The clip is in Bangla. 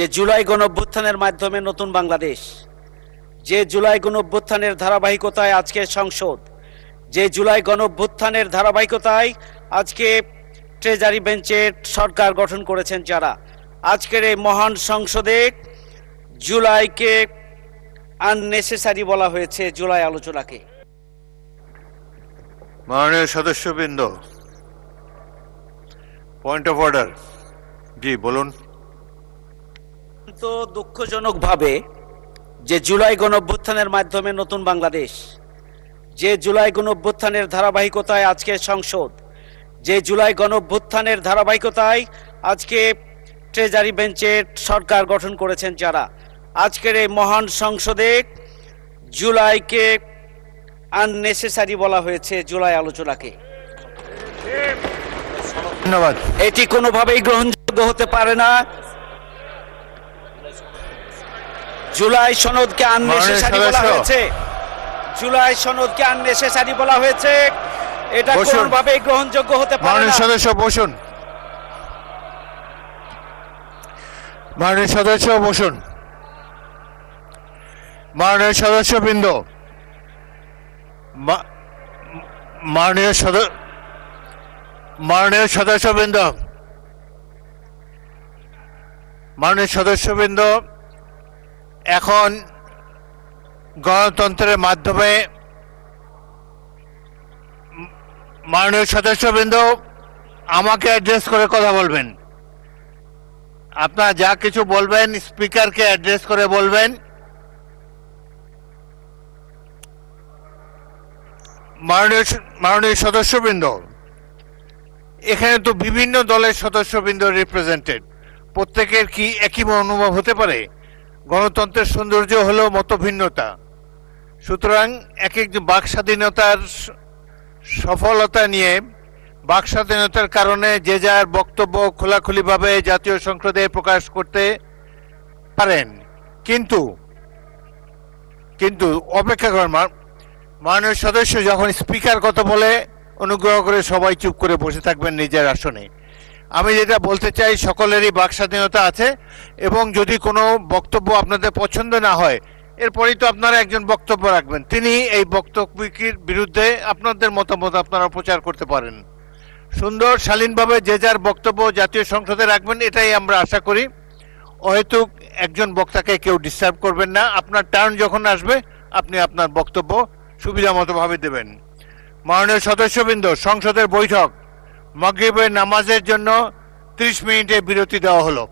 যে জুলাই গণঅভ্যুত্থানের মাধ্যমে নতুন বাংলাদেশ, যে জুলাই গণঅভ্যুত্থানের ধারাবাহিকতায় আজকে সংসদ, যে জুলাই গণঅভ্যুত্থানের ধারাবাহিকতায় আজকে ট্রেজারি বেঞ্চের সরকার গঠন করেছেন যারা, আজকের এই মহান সংসদে জুলাইকে আননেসেসারি বলা হয়েছে, জুলাই আলোচনাকে। মাননীয় সদস্যবৃন্দ, পয়েন্ট অফ অর্ডার। জি বলুন। তো দুঃখজনকভাবে যে জুলাই গণঅভ্যুত্থানের মাধ্যমে নতুন বাংলাদেশ, যে জুলাই গণঅভ্যুত্থানের ধারাবাহিকতায় আজকে সংসদ, যে জুলাই গণঅভ্যুত্থানের ধারাবাহিকতায় আজকে ট্রেজারি বেঞ্চের সরকার গঠন করেছেন যারা, আজকের এই মহান সংসদে জুলাইকে আননেসেসারি বলা হয়েছে, জুলাই আলোচনাকে। ধন্যবাদ। এটি কোনোভাবেই গ্রহণযোগ্য হতে পারে না। জুলাই সনদকে আননেসেসারি বলা হয়েছে, জুলাই সনদকে আননেসেসারি বলা হয়েছে, এটা কোনোভাবেই গ্রহণযোগ্য হতে পারে না। মাননীয় সদস্য বসুন। মাননীয় সদস্য বসুন। মাননীয় সদস্যবৃন্দ, মাননীয় সদস্যবৃন্দ, মাননীয় সদস্যবৃন্দ, এখন গণতন্ত্রের মাধ্যমে মাননীয় সদস্যবৃন্দ আমাকে অ্যাড্রেস করে কথা বলবেন। আপনারা যা কিছু বলবেন স্পিকারকে অ্যাড্রেস করে বলবেন। মাননীয় সদস্যবৃন্দ, এখানে তো বিভিন্ন দলের সদস্যবৃন্দ রিপ্রেজেন্টেড, প্রত্যেকের কি একই অনুভব হতে পারে? গণতন্ত্রের সৌন্দর্য হলো মতভিন্নতা। সুতরাং এক এক বাক স্বাধীনতার সফলতা নিয়ে, বাক স্বাধীনতার কারণে যে যার বক্তব্য খোলাখুলিভাবে জাতীয় সংসদে প্রকাশ করতে পারেন, কিন্তু অপেক্ষা করেন। মাননীয় সদস্য যখন স্পিকার কথা বলে অনুগ্রহ করে সবাই চুপ করে বসে থাকবেন নিজের আসনে। আমি যেটা বলতে চাই, সকলেরই বাক স্বাধীনতা আছে, এবং যদি কোনো বক্তব্য আপনাদের পছন্দ না হয়, এরপরেই তো আপনারা একজন বক্তব্য রাখবেন, তিনি এই বক্তব্যের বিরুদ্ধে আপনাদের মতামত আপনারা প্রচার করতে পারেন। সুন্দর শালীনভাবে যে যার বক্তব্য জাতীয় সংসদে রাখবেন, এটাই আমরা আশা করি। অহেতুক একজন বক্তাকে কেউ ডিস্টার্ব করবেন না। আপনার টার্ন যখন আসবে আপনি আপনার বক্তব্য সুবিধা মতো ভাবে দেবেন। মাননীয় সদস্যবৃন্দ, সংসদের বৈঠক মাগরিবের নামাজের জন্য 30 মিনিটের বিরতি দেওয়া হলো।